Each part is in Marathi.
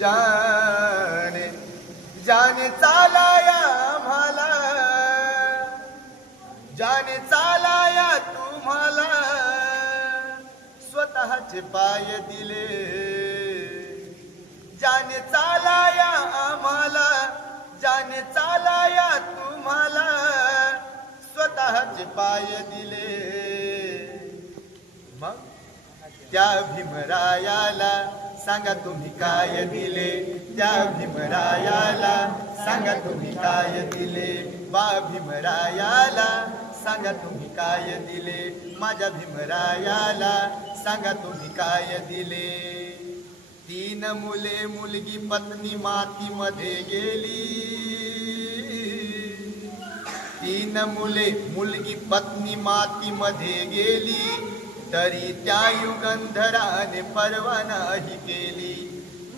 जाने जाने चालाया आम्हाला, जाने चालाया तुम्हाला, स्वतःचे पाय दिले. जाने चालाया आम्हाला, जाने चालाया तुम्हाला, स्वतःचे पाय दिले. मग त्या भीमरायाला सांगा तुम्ही काय दिले, त्या भीमरायाला सांगा तुम्ही काय दिले. बा भीमरायाला सांगा तुम्ही काय दिले, माझ्या भीमरायाला सांगा तुम्ही काय दिले. 3 मुले मुलगी पत्नी मातीमध्ये गेली, 3 मुले मुलगी पत्नी मातीमध्ये गेली, तरी त्या युगंधराने परवा नाही केली,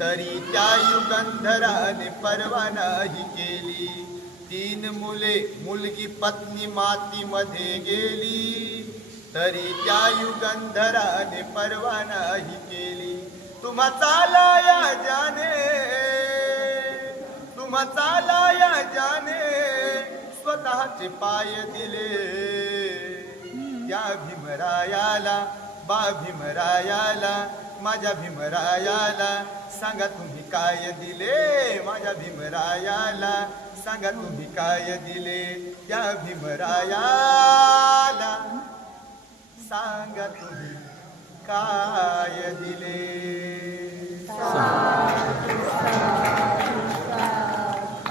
तरी त्या युगंधराने परवा नाही केली. 3 मुले मुलगी पत्नी मातीमध्ये गेली, तरी त्या युगंधराने परवा नाही केली. तुम्हा चालाया जाने, तुम्हा चालाया जाने, स्वतःचे पाय दिले. त्या भीमरायाला, बा भीमरायाला, माझ्या भीमरायाला सांगा तुम्ही काय दिले, माझ्या भीमरायाला सांगा तुम्ही काय दिले. त्या भीमरायाला सांगा तुम्ही काय दिले.